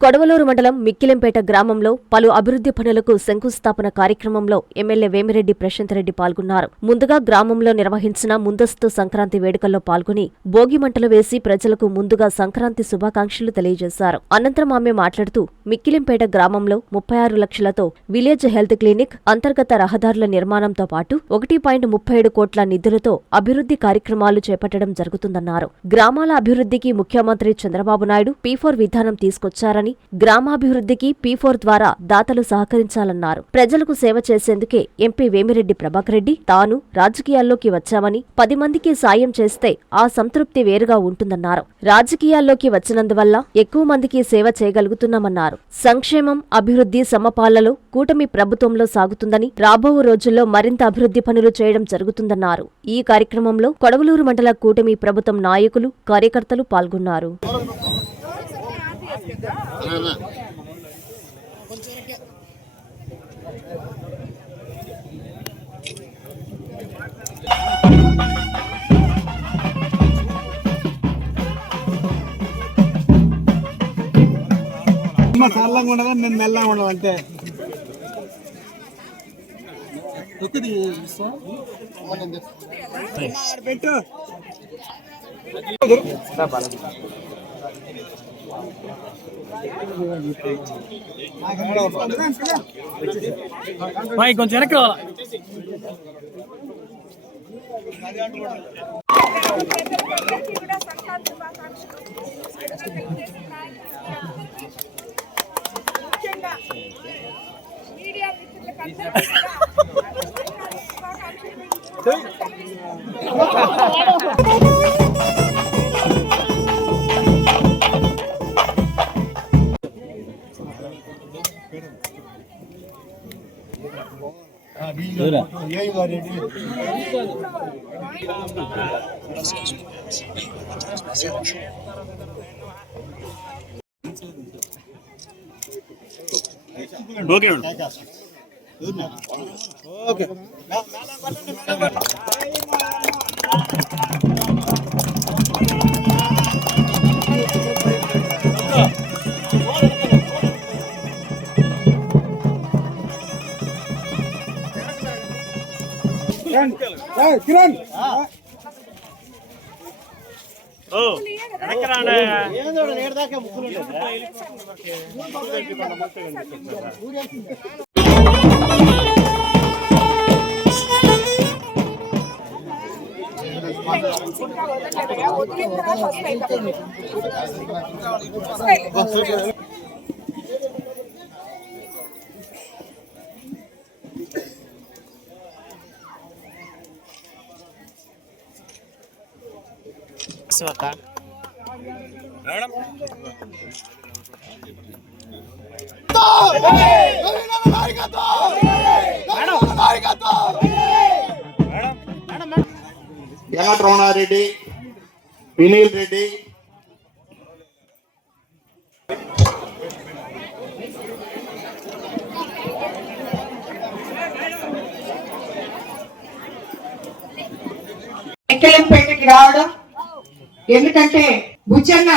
కొడవలూరు మండలం మిక్కిలింపేట గ్రామంలో పలు అభివృద్ధి పనులకు శంకుస్థాపన కార్యక్రమంలో ఎమ్మెల్యే వేమిరెడ్డి ప్రశాంత్ రెడ్డి పాల్గొన్నారు. ముందుగా గ్రామంలో నిర్వహించిన ముందస్తు సంక్రాంతి వేడుకల్లో పాల్గొని భోగి మంటలు వేసి ప్రజలకు ముందుగా సంక్రాంతి శుభాకాంక్షలు తెలియజేశారు. అనంతరం ఆమె మాట్లాడుతూ మిక్కిలింపేట గ్రామంలో ముప్పై ఆరు లక్షలతో విలేజ్ హెల్త్ క్లినిక్ అంతర్గత రహదారుల నిర్మాణంతో పాటు ఒకటి పాయింట్ ముప్పై ఏడు కోట్ల నిధులతో అభివృద్ధి కార్యక్రమాలు చేపట్టడం జరుగుతుందన్నారు. గ్రామాల అభివృద్ధికి ముఖ్యమంత్రి చంద్రబాబు నాయుడు పీ ఫోర్ విధానం తీసుకొచ్చారని గ్రామాభివృద్ధికి పీఫోర్ ద్వారా దాతలు సహకరించాలన్నారు. ప్రజలకు సేవ చేసేందుకే ఎంపీ వేమిరెడ్డి ప్రభాకర్ రెడ్డి తాను రాజకీయాల్లోకి వచ్చామని పది మందికి సాయం చేస్తే ఆ సంతృప్తి వేరుగా ఉంటుందన్నారు. రాజకీయాల్లోకి వచ్చినందువల్ల ఎక్కువ మందికి సేవ చేయగలుగుతున్నామన్నారు. సంక్షేమం అభివృద్ధి సమపాలలో కూటమి ప్రభుత్వంలో సాగుతుందని రాబో రోజుల్లో మరింత అభివృద్ధి పనులు చేయడం జరుగుతుందన్నారు. ఈ కార్యక్రమంలో కొడవలూరు మండల కూటమి ప్రభుత్వం నాయకులు కార్యకర్తలు పాల్గొన్నారు. చల్లంగా ఉండదా మేము మెల్లగా ఉండదు అంతే పెట్టు బాయ్ కొంచెం వెనక్కి రావాలా? మీడియా మిత్రులకు అందరికీ కూడా సంక్రాంతి కిరణ్. వదిలిన తర్వాత వస్తాయి వస్తాయి. వెంకటరమణారెడ్డి వినీల్ రెడ్డి ఎక్కలంపేటకి రావడం ఎందుకంటే బుచ్చన్న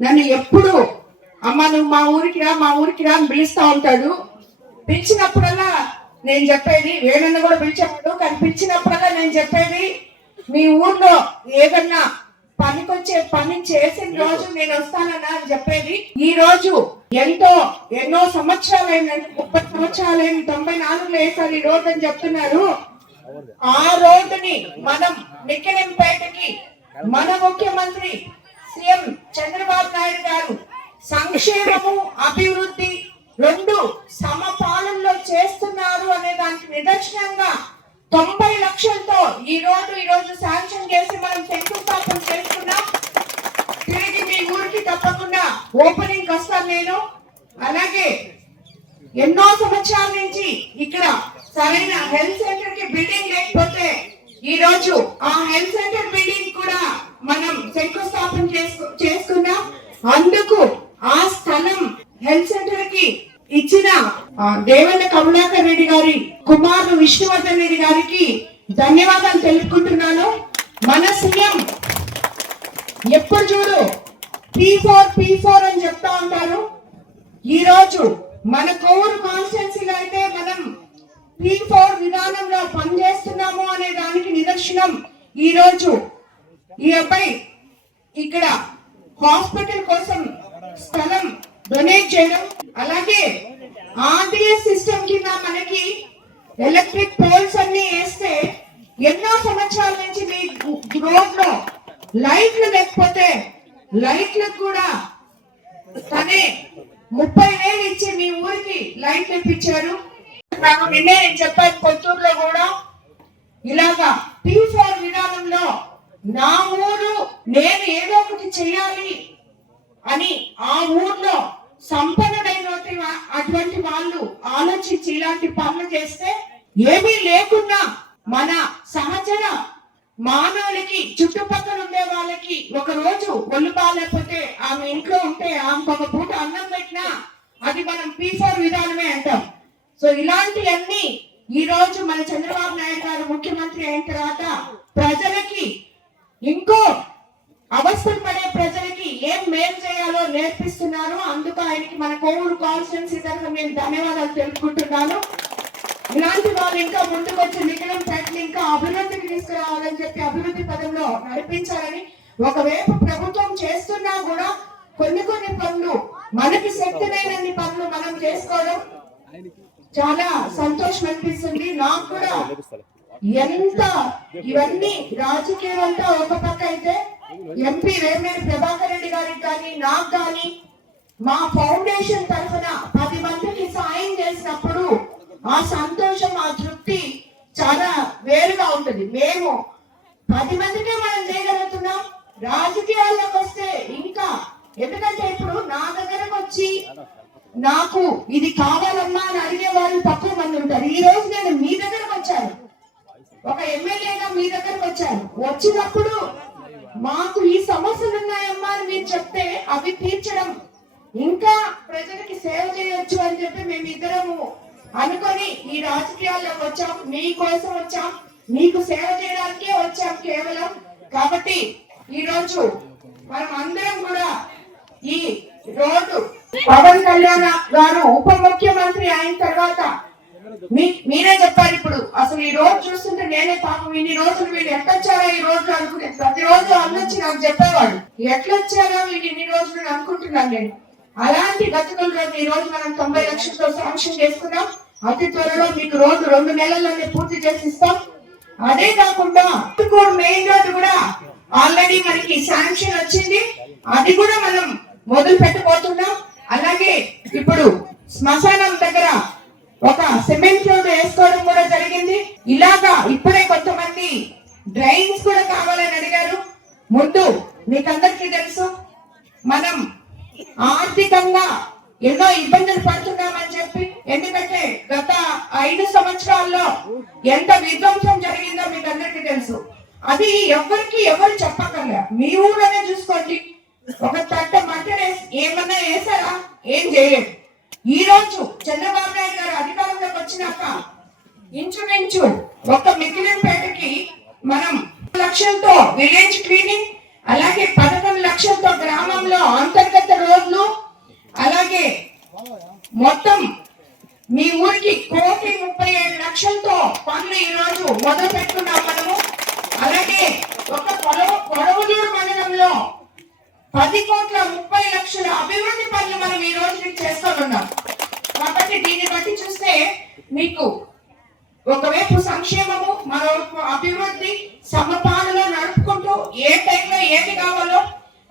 నన్ను ఎప్పుడు అమ్మ నువ్వు మా ఊరికి రా మా ఊరికి రా అని పిలుస్తూ ఉంటాడు. పిలిచినప్పుడల్లా నేను చెప్పేది వేణన్న కూడా పిలిచేవాడు కానీ పిలిచినప్పుడల్లా నేను చెప్పేది మీ ఊర్లో ఏదన్నా పనికొచ్చే పని చేసిన రోజు నేను వస్తానన్నా అని చెప్పేది. ఈ రోజు ఎంతో ఎన్నో సంవత్సరాలైన ముప్పై సంవత్సరాలైన తొంభై నాలుగులో వేసారు ఈ రోడ్డు అని చెప్తున్నారు. ఆ రోడ్డుని మనం నిక్కిలింపేటకి మన ముఖ్యమంత్రి సీఎం చంద్రబాబు నాయుడు గారు సంక్షేమము అభివృద్ధి రెండు సమపాలనలో చేస్తున్నారు అనే దానికి నిదర్శనంగా తొంభై లక్షలతో ఈ రోజు ఈ రోజు శాంక్షన్ చేసి మనం శంకుస్థాపన చేసుకున్నాం. తిరిగి మీ ఊరికి తప్పకుండా ఓపెనింగ్ వస్తాను నేను. అలాగే ఎన్నో సంవత్సరాల నుంచి ఇక్కడ సరైన హెల్త్ సెంటర్కి బిల్డింగ్ లేకపోతే ఈ రోజు ఆ హెల్త్ సెంటర్ బిల్డింగ్ కూడా మనం శంకుస్థాపన చేసుకు- చేసుకున్నాం. అందుకు ఆ స్థలం హెల్త్ సెంటర్కి ఇచ్చిన దేవన్న కమలాకర్ రెడ్డి గారి కుమారుడు విష్ణువర్ధన్ రెడ్డి గారికి ధన్యవాదాలు తెలుపుకుంటున్నాను. మన సీఎం ఎప్పుడు చూడు పీ ఫోర్ పీ ఫోర్ అని చెప్తా ఉంటారు. ఈ రోజు మన కోవూరు కాన్స్టిట్యున్సీలో అయితే మనం త్రీ ఫోర్ విధానంలో పనిచేస్తున్నాము అనే దానికి నిదర్శనం ఈరోజు. ఈ అబ్బాయి ఇక్కడ హాస్పిటల్ కోసం స్థలం డొనేట్ చేయడం అలాగే ఆర్డిఎస్ సిస్టమ్ కింద మనకి ఎలక్ట్రిక్ పోల్స్ అన్ని వేస్తే ఎన్నో సంవత్సరాల నుంచి మీ రోడ్లో లైట్లు లేకపోతే లైట్లకు కూడా తనే ముప్పై వేలు ఇచ్చి మీ ఊరికి లైట్లు ఇప్పించారు. నాకు నిన్నే నేను చెప్పాను కొత్తూరులో కూడా. ఇలాగా పీ ఫోర్ విధానంలో నా ఊరు నేను ఏదో ఒకటి చేయాలి అని ఆ ఊర్లో సంపన్నుడైనటువంటి అటువంటి వాళ్ళు ఆలోచించి ఇలాంటి పనులు చేస్తే ఏమీ లేకున్నా మన సహచర మానవులకి చుట్టుపక్కల ఉండే వాళ్ళకి ఒక రోజు ఒళ్ళు బాగాలేకపోతే ఆమె ఇంట్లో ఉంటే ఆమెకు ఒక పూట అన్నం పెట్టినా అది మనం పీ ఫోర్ విధానమే అంటాం. సో ఇలాంటివన్నీ ఈ రోజు మన చంద్రబాబు నాయుడు గారు ముఖ్యమంత్రి అయిన తర్వాత ప్రజలకి ఇంకో అవసరం పడే ప్రజలకి ఏం మేలు చేయాలో నేర్పిస్తున్నారు. అందుకు ఆయనకి మన కోవిడ్ కాన్స్టెన్సీ తరఫున నేను ధన్యవాదాలు తెలుపుకుంటున్నాను. ఇలాంటి వాళ్ళు ఇంకా ముందుకు వచ్చి మిగిలిన ప్రజలు ఇంకా అభివృద్ధికి తీసుకురావాలని చెప్పి అభివృద్ధి పదంలో నడిపించాలని ఒకవైపు ప్రభుత్వం చేస్తున్నా కూడా కొన్ని కొన్ని పనులు మనకి శక్తిమైనన్ని పనులు మనం చేసుకోవడం. చాలా సంతోషం అనిపిస్తుంది. నాకు కూడా ఎంత ఇవన్నీ రాజకీయం అంతా ఒక పక్క అయితే ఎంపీ వేమేరు ప్రభాకర్ రెడ్డి గారికి కానీ నాకు కానీ మా ఫౌండేషన్ తరఫున పది మందికి సాయం చేసినప్పుడు ఆ సంతోషం ఆ తృప్తి చాలా వేరుగా ఉంటుంది. మేము పది మందికే మనం చేయగలుగుతున్నాం. రాజకీయాల్లోకి వస్తే ఇంకా ఎందుకంటే ఇప్పుడు నా దగ్గరకు వచ్చి నాకు ఇది కావాలమ్మా అని అడిగే వాళ్ళు తక్కువ మంది ఉంటారు. ఈ రోజు నేను మీ దగ్గరకు వచ్చాను. ఒక ఎమ్మెల్యేగా మీ దగ్గరకు వచ్చాను. వచ్చినప్పుడు మాకు ఈ సమస్యలు ఉన్నాయమ్మా అని మీరు చెప్తే అవి తీర్చడం. ఇంకా ప్రజలకి సేవ చేయొచ్చు అని చెప్పి మేమిద్దరము అనుకొని ఈ రాజకీయాల్లో వచ్చాం. మీ కోసం వచ్చాం. మీకు సేవ చేయడానికే వచ్చాం కేవలం. కాబట్టి ఈ రోజు మనం అందరం కూడా ఈ రోడ్డు పవన్ కళ్యాణ్ గారు ఉప ముఖ్యమంత్రి అయిన తర్వాత మీ మీరే చెప్పారు ఇప్పుడు. అసలు ఈ రోజు చూస్తుంటే నేనే పాపం ఇన్ని రోజులు వీళ్ళు ఎట్లొచ్చారా ఈ రోజు అనుకునే ప్రతిరోజు అందొచ్చి నాకు చెప్పేవాడు ఎట్లొచ్చారా వీళ్ళు ఇన్ని రోజులు అనుకుంటున్నాను నేను. అలాంటి గతుకుల ఈ రోజు మనం తొంభై లక్షలతో శాంక్షన్ చేసుకున్నాం అతి త్వరలో మీకు రోజు రెండు నెలల్లోనే పూర్తి చేసి ఇస్తాం. అదే కాకుండా తుక్కూరు మెయిన్ రోడ్డు కూడా ఆల్రెడీ మనకి శాంక్షన్ వచ్చింది. అది కూడా మనం మొదలు పెట్టబోతున్నాం అలాగే ఇప్పుడు శ్మశానం దగ్గర ఒక సిమెంట్ రోడ్ వేసుకోవడం కూడా జరిగింది. ఇలాగా ఇప్పుడే కొంతమంది డ్రైన్స్ కూడా కావాలని అడిగారు. ముందు మీకందరికీ తెలుసు మనం ఆర్థికంగా ఎన్నో ఇబ్బందులు పడుతున్నామని చెప్పి ఎందుకంటే గత ఐదు సంవత్సరాల్లో ఎంత విధ్వంసం జరిగిందో మీకు అందరికీ తెలుసు. అది ఎవరికి ఎవరు చెప్పక్కర్లే మీ ఊర్లోనే చూసుకోండి. ఒక తట్ట మట్టి ఏమన్నా వేసారా ఏం చేయలేదు. ఈ రోజు చంద్రబాబు నాయుడు గారు అధికారంలోకి వచ్చినాక ఇంచుమించు ఒక మిగిలినపేటకి మనం లక్షలతో విలేజ్ క్లీనింగ్ అలాగే పదకొండు లక్షలతో గ్రామంలో అంతర్గత రోడ్లు అలాగే మొత్తం మీ ఊరికి కోటి ముప్పై ఏడు లక్షలతో పనులు ఈ రోజు మొదలు పెట్టుకున్నాం మనము. అలాగే ఒక పొడవ పొడవలూరు మండలంలో పది కోట్ల ముప్పై లక్షల అభివృద్ధి పనులు మనం ఈ రోజు మీకు చేస్తున్నాం. కాబట్టి దీన్ని బట్టి చూస్తే మీకు ఒకవైపు సంక్షేమము మరోవైపు అభివృద్ధి సమపాలన నడుపుకుంటూ ఏ టైంలో ఏది కావాలో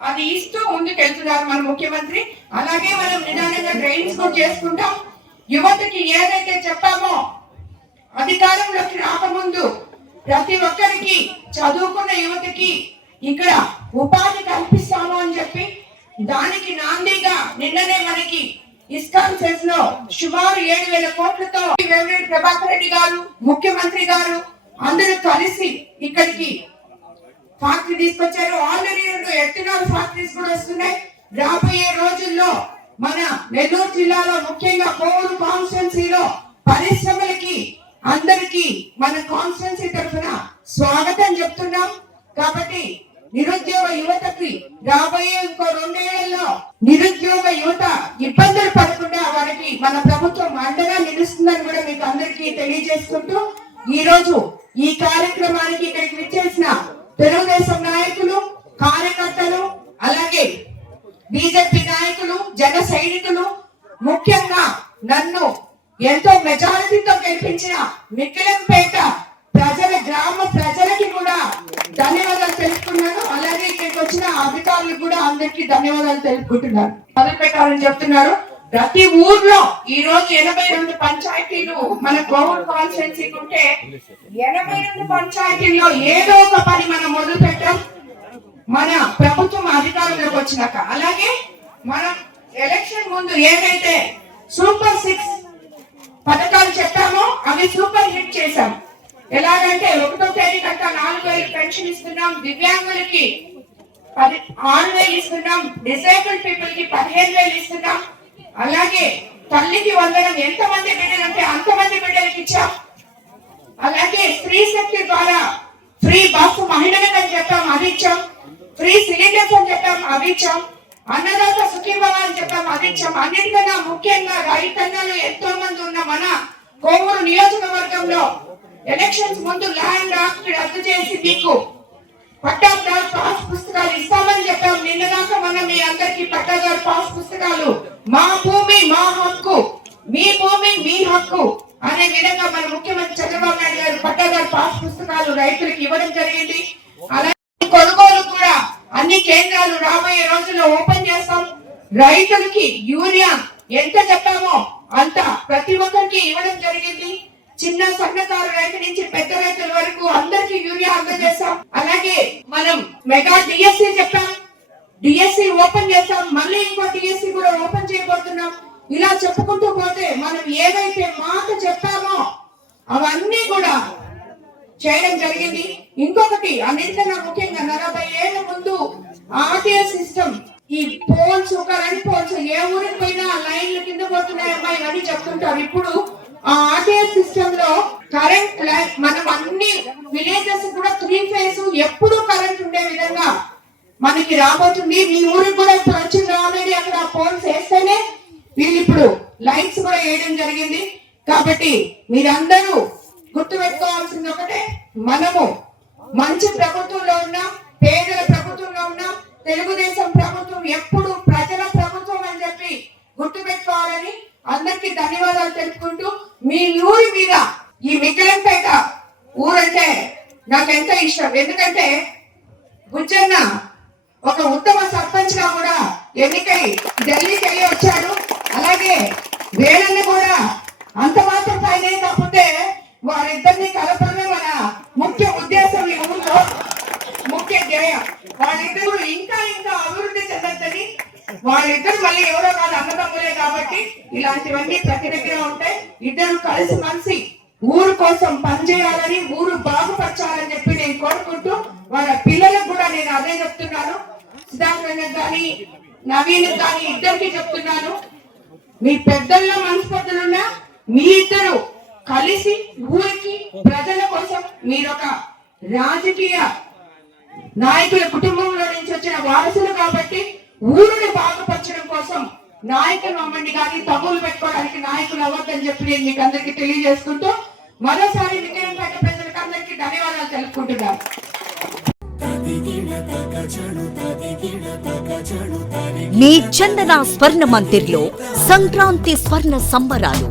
అది ఇస్తూ ముందుకు వెళ్తున్నారు మన ముఖ్యమంత్రి. అలాగే మనం నిదానంగా ట్రైనింగ్స్ కూడా చేసుకుంటాం. యువతకి ఏదైతే చెప్పామో అధికారంలోకి రాకముందు ప్రతి ఒక్కరికి చదువుకున్న యువతకి ఇక్కడ ఉపాధి కల్పిస్తాము అని చెప్పి దానికి నాందిగా నిన్ననే మనకి ఇస్కాన్ సెస్లో సుమారు ఏడు వేల కోట్లతో వేమిరెడ్డి ప్రభాకర్ రెడ్డి గారు ముఖ్యమంత్రి గారు అందరూ కలిసి ఇక్కడికి ఫ్యాక్టరీ తీసుకొచ్చారు. ఆల్రెడీ రెండు ఎథనాల్ ఫ్యాక్టరీస్ కూడా వస్తున్నాయి. రాబోయే రోజుల్లో మన నెల్లూరు జిల్లాలో ముఖ్యంగా కోవూరు కాన్స్టిట్యున్సీలో పరిశ్రమలకి అందరికీ మన కాన్స్టిట్యున్సీ తరఫున స్వాగతం చెప్తున్నాం. కాబట్టి నిరుద్యోగ యువతకి రాబోయే ఇంకో రెండేళ్ళలో నిరుద్యోగ యువత ఇబ్బందులు పడకుండా వారికి మన ప్రభుత్వం అండగా నిలుస్తుందని కూడా మీకు అందరికీ తెలియజేసుకుంటూ ఈ రోజు ఈ కార్యక్రమానికి ఇక్కడికి విచ్చేసిన తెలుగుదేశం నాయకులు కార్యకర్తలు అలాగే బీజేపీ నాయకులు జన సైనికులు ముఖ్యంగా నన్ను ఎంతో మెజారిటీతో గెలిపించిన మిక్కిలంపేట ప్రజల గ్రామ ప్రజలకి కూడా ధన్యవాదాలు తెలుపుకున్నాను అలాగే ఇక్కడికి వచ్చిన అధికారులకు కూడా అందరికీ ధన్యవాదాలు తెలుపుకుంటున్నాను. మొదలు ప్రకారం చెప్తున్నారు. ప్రతి ఊర్లో ఈ రోజు ఎనభై రెండు పంచాయతీలు మన కోవిడ్ కాన్స్టిట్యున్సీ ఉంటే ఎనభై రెండు పంచాయతీల్లో ఏదో ఒక పని మనం మొదలు పెట్టాం. మన ప్రభుత్వం అధికారంలోకి వచ్చినాక. అలాగే మనం ఎలక్షన్ ముందు ఏదైతే సూపర్ సిక్స్ పథకాలు చెప్పామో అవి సూపర్ హిట్ చేశాం. ఎలాగంటే ఒకటో తేదీ కట్ట నాలుగు వేలు పెన్షన్ ఇస్తున్నాం. దివ్యాంగులకి పది ఆరు వేలు ఇస్తున్నాం. డిసేబుల్డ్ పీపుల్కి పదిహేను వేలు ఇస్తున్నాం. అలాగే తల్లికి వందనం ఎంతమంది బిడ్డలు అంటే అంతమంది బిడ్డలకి ఇచ్చాం. అలాగే స్త్రీ శక్తి ద్వారా ఫ్రీ బస్సు మహిళలకు అని చెప్పాం అది ఇచ్చాం. ఫ్రీ సిలిండర్స్ అని చెప్పాం అవి ఇచ్చాం. అన్నదాత సుఖీభవ అని చెప్పాం అది ఇచ్చాం. అన్నిటికన్నా ముఖ్యంగా రైతన్నలు ఎంతో మంది ఉన్న మన కోవూరు నియోజకవర్గంలో ఎలక్షన్స్ ముందు లా అండ్ ఆర్డర్ రద్దు చేసి మీకు పట్టాదారు పాస్ పుస్తకాలు ఇస్తామని చెప్పాం. నిన్న దాకా మనం మీ అందరికి పట్టాదారు పాస్ పుస్తకాలు మా భూమి మా హక్కు మీ భూమి మీ హక్కు అనే విధంగా మన ముఖ్యమంత్రి చంద్రబాబు నాయుడు గారు పట్టాదారు పాస్ పుస్తకాలు రైతులకు ఇవ్వడం జరిగింది. అలాగే కొనుగోలు కూడా అన్ని కేంద్రాలు రాబోయే రోజుల్లో ఓపెన్ చేస్తాం. రైతులకి యూరియా ఎంత చెప్పామో అంత ప్రతి ఒక్కరికి ఇవ్వడం జరిగింది. చిన్న సన్నకారు రైతు నుంచి పెద్ద రైతుల వరకు అందరికీ యూరియా అందజేస్తాం అలాగే మనం మెగా డిఎస్సి చెప్పాం. డిఎస్సి ఓపెన్ చేస్తాం మళ్ళీ ఇంకో డిఎస్సి కూడా ఓపెన్ చేయబోతున్నాం. ఇలా చెప్పుకుంటూ పోతే మనం ఏదైతే మాట చెప్పామో అవన్నీ కూడా చేయడం జరిగింది. ఇంకొకటి అన్నింటికన్నా ముఖ్యంగా నలభై ఏళ్ళ ముందు ఆర్టీఏ సిస్టమ్ ఈ పోల్స్ కరెంట్ పోల్స్ ఏ ఊరికి పోయినా లైన్లు కింద పోతున్నాయమ్మా ఇవన్నీ చెప్తుంటారు. ఇప్పుడు ఆ ఆర్టీఏ సిస్టమ్లో కరెంట్ మనం అన్ని విలేజెస్ కూడా త్రీ ఫేజ్ ఎప్పుడు కరెంట్ ఉండే విధంగా మనకి రాబోతుంది. మీ ఊరికి కూడా ఇప్పుడు వచ్చింది ఆల్రెడీ అక్కడ పోల్స్ వేస్తేనే వీళ్ళు ఇప్పుడు లైట్స్ కూడా వేయడం జరిగింది. కాబట్టి మీరందరూ గుర్తు పెట్టుకోవాల్సింది ఒకటే మనము మంచి ప్రభుత్వంలో ఉన్నాం పేదల ప్రభుత్వంలో ఉన్నాం తెలుగుదేశం ప్రభుత్వం ఎప్పుడు ప్రజల ప్రభుత్వం అని చెప్పి గుర్తు పెట్టుకోవాలని అందరికీ ధన్యవాదాలు తెలుపుకుంటూ మీ ఊరి మీద ఈ మిక్కలంపేట ఊరంటే నాకు ఎంత ఇష్టం. ఎందుకంటే బుజ్జన్న ఒక ఉత్తమ సర్పంచ్గా కూడా ఎన్నికై ఢిల్లీకి వెళ్ళి వచ్చాడు. అలాగే వేలన్న కూడా అంత మాత్రం పైనే కాకపోతే వారిద్దరిని కలపడమే మన ముఖ్య ఉద్దేశం ఈ ఊళ్ళో ముఖ్య ధ్యేయం. వాళ్ళిద్దరు ఇంకా ఇంకా అభివృద్ధి చెందొద్దని వాళ్ళిద్దరు మళ్ళీ ఎవరో కాదు అన్నదమ్ములే కాబట్టి ఇలాంటివన్నీ ప్రతి దగ్గర ఉంటాయి. ఇద్దరు కలిసి మనిషి ఊరు కోసం పనిచేయాలని ఊరు బాగుపరచాలని చెప్పి నేను కోరుకుంటూ వాళ్ళ పిల్లలకు కూడా నేను అదే చెప్తున్నాను. సుధాకర్ కానీ నవీన్ కానీ ఇద్దరికి చెప్తున్నాను. మీ పెద్దల్లో మనస్పర్ధలున్నా మీ ఇద్దరు కలిసి ఊరికి ప్రజల కోసం మీరొక రాజకీయ నాయకుల కుటుంబంలో నుంచి వచ్చిన వారసులు కాబట్టి ఊరిని బాగుపరచడం కోసం నాయకులు అమ్మండి కానీ తగులు పెట్టుకోవడానికి నాయకులు అవ్వద్దని చెప్పి నేను మీకు అందరికి తెలియజేసుకుంటూ మరోసారి విజయంపేట ప్రజలకు అందరికి ధన్యవాదాలు తెలుపుకుంటున్నాను. మీ చందన స్వర్ణ మందిర్లో సంక్రాంతి స్వర్ణ సంబరాలు.